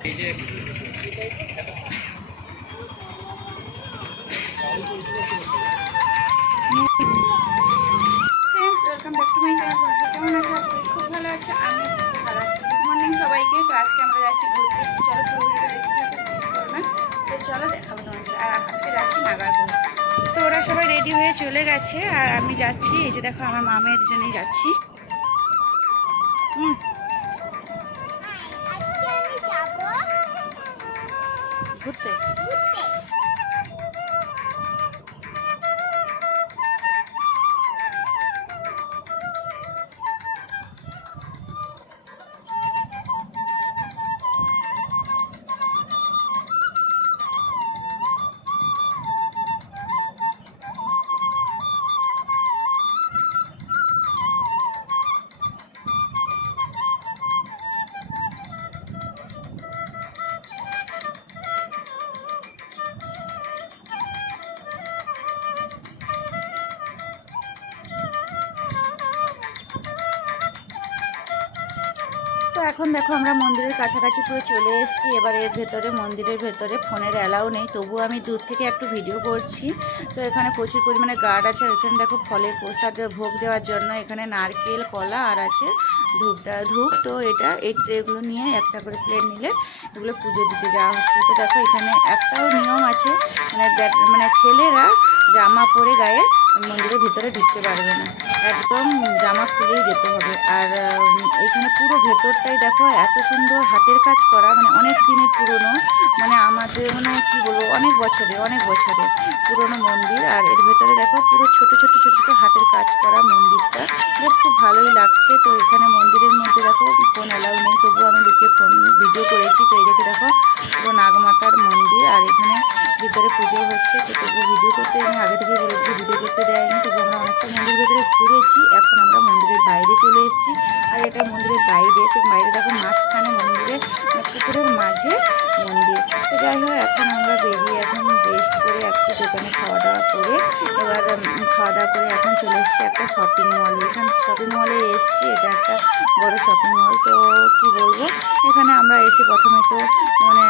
Welcome back to my channel. কেমন আছে? আজকে খুব ভালো আছে, আমি খুব ভালো আছি। গুড মর্নিং সবাইকে। তো আজকে আমরা যাচ্ছি ঘুরতে। চলো পুরো ভিডিওটা দেখতে থাকতে স্কিপ করো না। তো চলো দেখাবো তোমাদের। আর আজকে যাচ্ছি নাগারপুর। তো ওরা সবাই রেডি হয়ে চলে গেছে আর আমি যাচ্ছি। এই যে দেখো আমার মামের দুজনেই যাচ্ছি। ঘুরতে। তো এখন দেখো আমরা মন্দিরের কাছাকাছি পুরো চলে এসেছি। এবার এর ভেতরে, মন্দিরের ভেতরে ফোনের অ্যালাউ নেই, তবুও আমি দূর থেকে একটু ভিডিও করছি। তো এখানে প্রচুর পরিমাণে গার্ড আছে। এখানে দেখো ফলের প্রসাদ ভোগ দেওয়ার জন্য এখানে নারকেল, কলা আর আছে ধূপ। তো এই ট্রেগুলো নিয়ে একটা করে প্লেট নিলে এগুলো পুজো দিতে যাওয়া হচ্ছে। তো দেখো এখানে একটাও নিয়ম আছে, মানে ছেলেরা জামা পরে গায়ে মন্দিরের ভিতরে ঢুকতে পারবে না, একদম জামা খুলেই যেতে হবে। আর এখানে পুরো ভেতরটাই দেখো এত সুন্দর হাতের কাজ করা, মানে অনেক দিনের পুরনো, মানে আমাদের মানে কি বলবো অনেক বছরে পুরনো মন্দির। আর এর ভেতরে দেখো পুরো ছোট ছোট হাতের কাজ করা মন্দিরটা, বেশ খুব ভালোই লাগছে। তো এখানে মন্দিরের মধ্যে দেখো ফোন অ্যালাউ নেই, তবুও আমি লুকিয়ে ফোন ভিডিও করেছি। তো এদিকে দেখো পুরো নাগমাতার মন্দির আর এখানে ভিতরে পুজো হচ্ছে। তো তবু ভিডিও করতে আমি আগে থেকে বলেছি, ভিডিও করতে দেয়নি। তবু আমরা অনেকটা মন্দির ভেতরে ঘুরেছি। এখন আমরা মন্দিরের বাইরে চলে এসেছি। আর এটা মন্দিরের বাইরে, তো বাইরে দেখো মাঝখানে মন্দিরের, পুকুরের মাঝে মন্দির। তো যাই হোক এখন আমরা বেরিয়ে এখন রেস্ট করে একটু দোকানে খাওয়া দাওয়া করে এখন চলে এসেছি একটা শপিং মলে। এখানে শপিং মলে এসেছি, এটা একটা বড় শপিং মল। তো কি বলবো, এখানে আমরা এসে প্রথমে তো মানে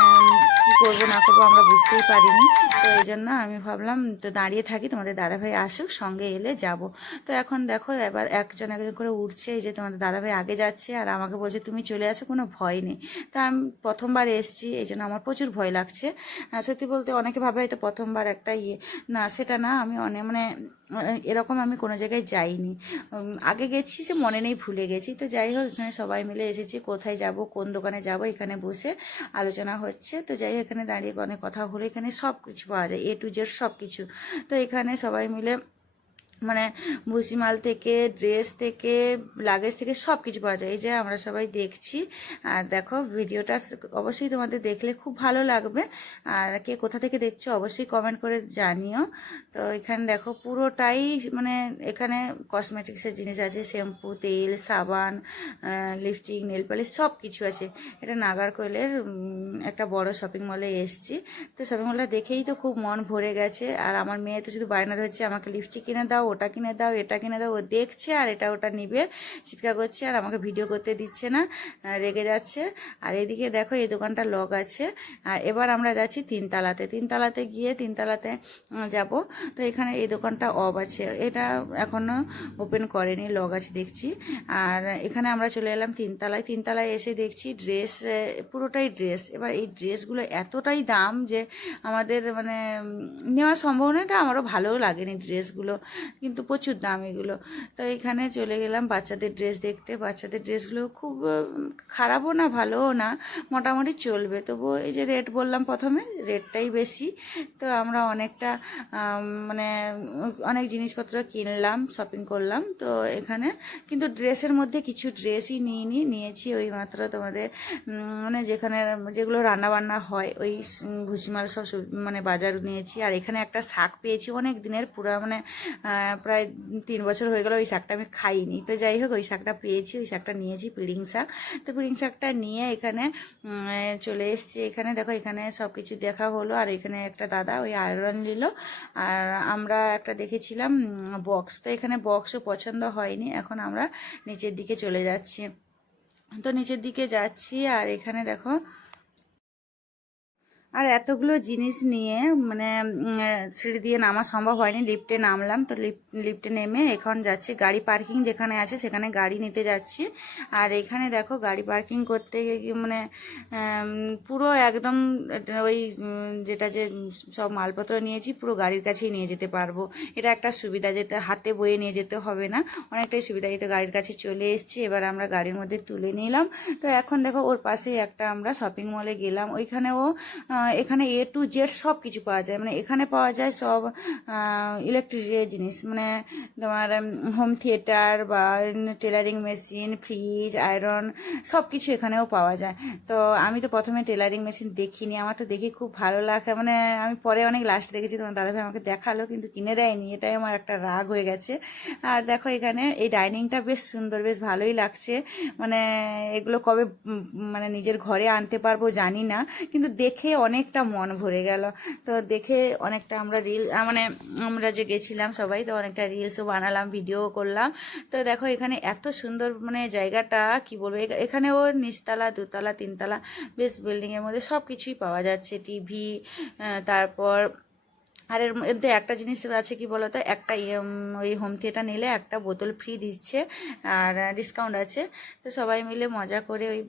কী করবো না করবো আমরা বুঝতেই পারিনি। তো এই জন্য আমি ভাবলাম তো দাঁড়িয়ে থাকি, তোমাদের দাদাভাই আসুক, সঙ্গে এলে যাব। তো এখন দেখো এবার একজন করে উঠছে। এই যে তোমাদের দাদাভাই আগে যাচ্ছে আর আমাকে বলছে তুমি চলে আসো, কোনো ভয় নেই। তা আমি প্রথমবার এসেছি, এই জন্য আমার প্রচুর ভয় লাগছে। সত্যি বলতে অনেকে ভাবে হয়তো প্রথমবার একটা না, সেটা না। আমি মানে এরকম আমি কোনো জায়গায় যাইনি, আগে গেছি, সে মনে নেই, ভুলে গেছি। তো যাই হোক এখানে সবাই মিলে এসেছি, কোথায় যাব, কোন দোকানে যাব, এখানে বসে আলোচনা হচ্ছে। তো যাই হোক এখানে দাঁড়িয়ে অনেক কথা হলো। এখানে সব কিছু পাওয়া যায়, A to Z সব কিছু। তো এখানে সবাই মিলে মানে ভুসিমাল থেকে, ড্রেস থেকে, লাগেজ থেকে সব কিছু পাওয়া যায়। এই যে আমরা সবাই দেখছি। আর দেখো ভিডিওটা অবশ্যই তোমাদের দেখলে খুব ভালো লাগবে। আর কে কোথা থেকে দেখছো অবশ্যই কমেন্ট করে জানিও। তো এখানে দেখো পুরোটাই মানে এখানে কসমেটিক্সের জিনিস আছে, শ্যাম্পু, তেল, সাবান, লিপস্টিক, নেল পালিশ সব কিছু আছে। এটা নাগারকোয়েলের একটা বড় শপিং মলে এসছি। তো শপিং মলটা দেখেই তো খুব মন ভরে গেছে। আর আমার মেয়ে তো শুধু বায়না ধরছে, আমাকে লিপস্টিক কিনে দাও, ওটা কিনে দাও, এটা কিনে দাও। ও দেখছে আর এটা ওটা নিবে, চিৎকার করছে আর আমাকে ভিডিও করতে দিচ্ছে না, রেগে যাচ্ছে। আর এদিকে দেখো এই দোকানটা লক আছে। আর এবার আমরা যাচ্ছি তিনতলাতে গিয়ে তিনতলাতে যাব। তো এখানে এই দোকানটা অফ আছে, এটা এখনো ওপেন করেনি, লক আছে দেখছি। আর এখানে আমরা চলে এলাম তিনতলায় এসে দেখছি ড্রেস, পুরোটাই ড্রেস। এবার এই ড্রেসগুলো এতটাই দাম যে আমাদের মানে নেওয়া সম্ভব না। এটা আমারও ভালোও লাগেনি ড্রেসগুলো, কিন্তু প্রচুর দাম এগুলো। তো এখানে চলে গেলাম বাচ্চাদের ড্রেস দেখতে। বাচ্চাদের ড্রেসগুলো খুব খারাপও না ভালোও না, মোটামুটি চলবে। তবুও এই যে রেট বললাম প্রথমে, রেটটাই বেশি। তো আমরা অনেকটা মানে অনেক জিনিসপত্র কিনলাম, শপিং করলাম। তো এখানে কিন্তু ড্রেসের মধ্যে কিছু ড্রেসই নিয়েছি ওই মাত্র তোমাদের মানে যেগুলো রান্নাবান্না হয় ওই ভুসিমাল সব মানে বাজার নিয়েছি। আর এখানে একটা শাক পেয়েছি অনেক দিনের, পুরো মানে প্রায় 3 বছর হয়ে গেল ওই শাকটা আমি খাইনি। তো যাই হোক ওই শাকটা পেয়েছি, ওই শাকটা নিয়েছি, পিড়িং শাক। তো পিড়িং শাকটা নিয়ে এখানে চলে এসেছি। এখানে দেখো এখানে সব কিছু দেখা হলো। আর এখানে একটা দাদা ওই আয়রন নিল। আর আমরা একটা দেখেছিলাম বক্স, তো এখানে বক্সও পছন্দ হয়নি। এখন আমরা নিচের দিকে চলে যাচ্ছি। তো নিচের দিকে যাচ্ছি আর এখানে দেখো আর এতগুলো জিনিস নিয়ে মানে সিঁড়ি দিয়ে নামা সম্ভব হয়নি, লিফটে নামলাম। তো লিফটে নেমে এখন যাচ্ছি গাড়ি পার্কিং যেখানে আছে সেখানে গাড়ি নিতে যাচ্ছি। আর এখানে দেখো গাড়ি পার্কিং করতে মানে পুরো একদম ওই যেটা যে সব মালপত্র নিয়েছি পুরো গাড়ির কাছেই নিয়ে যেতে পারবো। এটা একটা সুবিধা, যেতে হাতে বয়ে নিয়ে যেতে হবে না, অনেকটাই সুবিধা। এই তো গাড়ির কাছে চলে এসেছি, এবার আমরা গাড়ির মধ্যে তুলে নিলাম। তো এখন দেখো ওর পাশেই একটা আমরা শপিং মলে গেলাম, ওইখানেও এখানে A to Z সব কিছু পাওয়া যায়। মানে এখানে পাওয়া যায় সব ইলেকট্রিক জিনিস, মানে তোমার হোম থিয়েটার বা টেলারিং মেশিন, ফ্রিজ, আয়রন সব কিছু এখানেও পাওয়া যায়। তো আমি তো প্রথমে টেলারিং মেশিন দেখিনি, আমার তো দেখে খুব ভালো লাগে, মানে আমি পরে অনেক লাস্ট দেখেছি, তোমার দাদাভাই আমাকে দেখালো কিন্তু কিনে দেয়নি, এটাই আমার একটা রাগ হয়ে গেছে। আর দেখো এখানে এই ডাইনিংটা বেশ সুন্দর, বেশ ভালোই লাগছে। মানে এগুলো কবে মানে নিজের ঘরে আনতে পারবো জানি না, কিন্তু দেখে অনেকটা মন ভরে গেল। তো দেখে অনেকটা আমরা মানে আমরা যে গেছিলাম সবাই, তো অনেকটা রিলসও বানালাম, ভিডিও করলাম। তো দেখো এখানে এত সুন্দর মানে জায়গাটা কি বলবো, এখানেও নিচতলা, দোতলা, তিনতলা বেশ বিল্ডিংয়ের মধ্যে সব কিছুই পাওয়া যাচ্ছে, টিভি, তারপর আর এর মধ্যে একটা জিনিস আছে কি বলতো, একটা ওই হোম থিয়েটার নিলে একটা বোতল ফ্রি দিচ্ছে আর ডিসকাউন্ট আছে। তো সবাই মিলে মজা করে ওই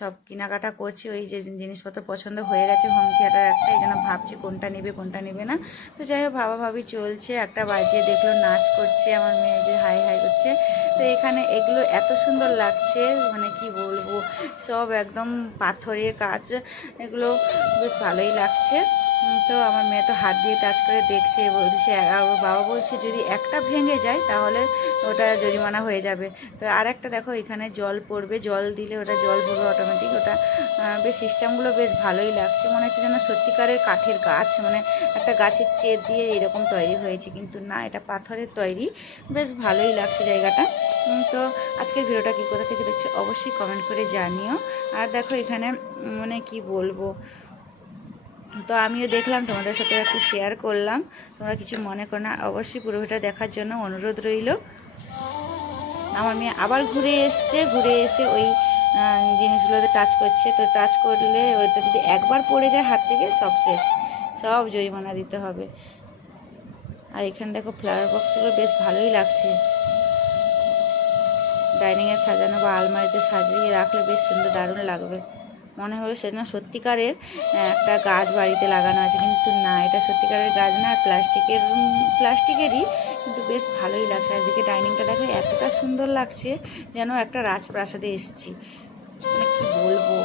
সব কেনাকাটা করছি, ওই যে জিনিসপত্র পছন্দ হয়ে গেছে হোম থিয়েটার একটা, এই জন্য ভাবছি কোনটা নেবে কোনটা নেবে না। তো যাই হোক ভাবাভাবি চলছে, একটা বাজিয়ে দেখলো নাচ করছে আমার মেয়ে, যে হাই হাই করছে। তো এখানে এগুলো এত সুন্দর লাগছে মানে কি বলবো, সব একদম পাথরের কাজ, এগুলো বেশ ভালোই লাগছে। তো আমার মেয়ে তো হাত দিয়ে টাচ করে দেখছে, বলছে, ওর বাবা বলছে যদি একটা ভেঙে যায় তাহলে ওটা জরিমানা হয়ে যাবে। তো আর একটা দেখো এখানে জল পড়বে, জল দিলে ওটা জল পড়বে অটোমেটিক, ওটা বেশ সিস্টেমগুলো বেশ ভালোই লাগছে, মনে হচ্ছে যেন সত্যিকারের কাঠের গাছ, মানে একটা গাছের চের দিয়ে এরকম তৈরি হয়েছে, কিন্তু না, এটা পাথরের তৈরি, বেশ ভালোই লাগছে জায়গাটা। তো আজকের ভিডিওটা কি কোথা থেকে দেখছো অবশ্যই কমেন্ট করে জানিও। আর দেখো এখানে মানে কি বলবো, তো আমিও দেখলাম, তোমাদের সাথে একটু শেয়ার করলাম, তোমরা কিছু মনে করো না, অবশ্যই পুরো ভিডিওটা দেখার জন্য অনুরোধ রইল। আমার মেয়ে আবার ঘুরে এসছে, ঘুরে এসে ওই জিনিসগুলোতে টাচ করছে। তো টাচ করলে ওইটা যদি একবার পড়ে যায় হাত থেকে সব শেষ, সব জরিমানা দিতে হবে। আর এখানে দেখো ফ্লাওয়ার বক্সগুলো বেশ ভালোই লাগছে, ডাইনিংয়ে সাজানো বা আলমারিতে সাজিয়ে রাখলে বেশ সুন্দর দারুণ লাগবে, মনে হলো সেটা সত্যিকারের একটা গাছ বাড়িতে লাগানো আছে, কিন্তু না, এটা সত্যিকারের গাছ না, প্লাস্টিকেরই, কিন্তু বেশ ভালোই লাগছে। আর এদিকে ডাইনিংটা দেখো এতটা সুন্দর লাগছে যেন একটা রাজপ্রাসাদে এসেছি, মানে কি বলবো,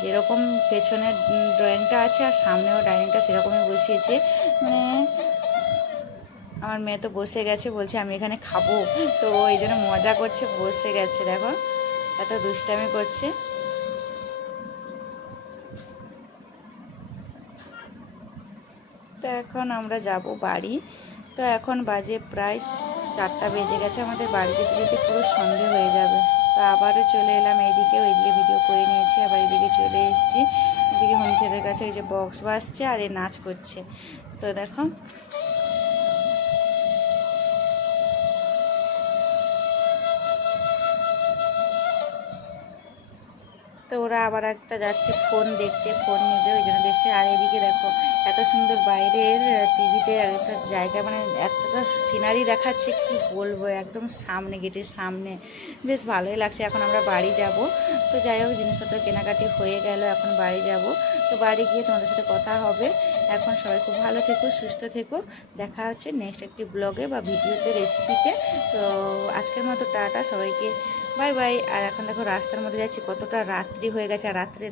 যেরকম পেছনের ড্রয়িংটা আছে আর সামনেও ডাইনিংটা সেরকমই বসিয়েছে। মানে আমার মেয়ে তো বসে গেছে, বলছে আমি এখানে খাবো, তো এই জন্য মজা করছে, বসে গেছে, দেখো এত দুষ্টামি করছে। তো এখন আমরা যাব বাড়ি। তো এখন বাজে প্রায় 4টা বেজে গেছে, আমাদের বাড়ি যেতে যেতে পুরো সন্ধে হয়ে যাবে। তো আবারও চলে এলাম এইদিকে, ওইদিকে ভিডিও করে নিয়েছি, আবার এইদিকে চলে এসেছি। এদিকে হোম থিয়েটারের কাছে ওই যে বক্স বাজছে আর এ নাচ করছে। তো দেখো তো ওরা আবার একটা যাচ্ছে ফোন দেখতে, ফোন নেবে ওই জন্য দেখছে। আর এদিকে দেখো এত সুন্দর বাইরের টিভিতে একটা জায়গা, মানে এতটা সিনারি দেখাচ্ছে কি বলবো, একদম সামনে, গেটের সামনে, বেশ ভালোই লাগছে। এখন আমরা বাড়ি যাব। তো যাই হোক জিনিসপত্র কেনাকাটি হয়ে গেল, এখন বাড়ি যাব। তো বাড়ি গিয়ে তোমাদের সাথে কথা হবে। এখন সবাই খুব ভালো থেকো, সুস্থ থেকো, দেখা হচ্ছে নেক্সট একটি ব্লগে বা ভিডিওতে, রেসিপিতে। তো আজকের মতো টাটা সবাইকে, বাই বাই। আর এখন দেখো রাস্তার মধ্যে যাচ্ছি, কতটা রাত্রি হয়ে গেছে, আর রাত্রে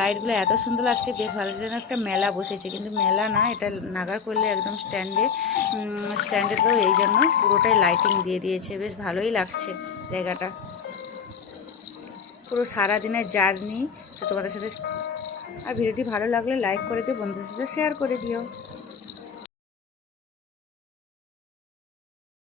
লাইটগুলো এত সুন্দর লাগছে, বেশ ভালো, যেন একটা মেলা বসেছে, কিন্তু মেলা না, এটা নাগারকোলে একদম স্ট্যান্ডে তো এই জন্য পুরোটাই লাইটিং দিয়ে দিয়েছে, বেশ ভালোই লাগছে জায়গাটা। পুরো সারাদিনের জার্নি তো তোমাদের সাথে। আর ভিডিওটি ভালো লাগলে লাইক করে দিও, বন্ধুদের সাথে শেয়ার করে দিও।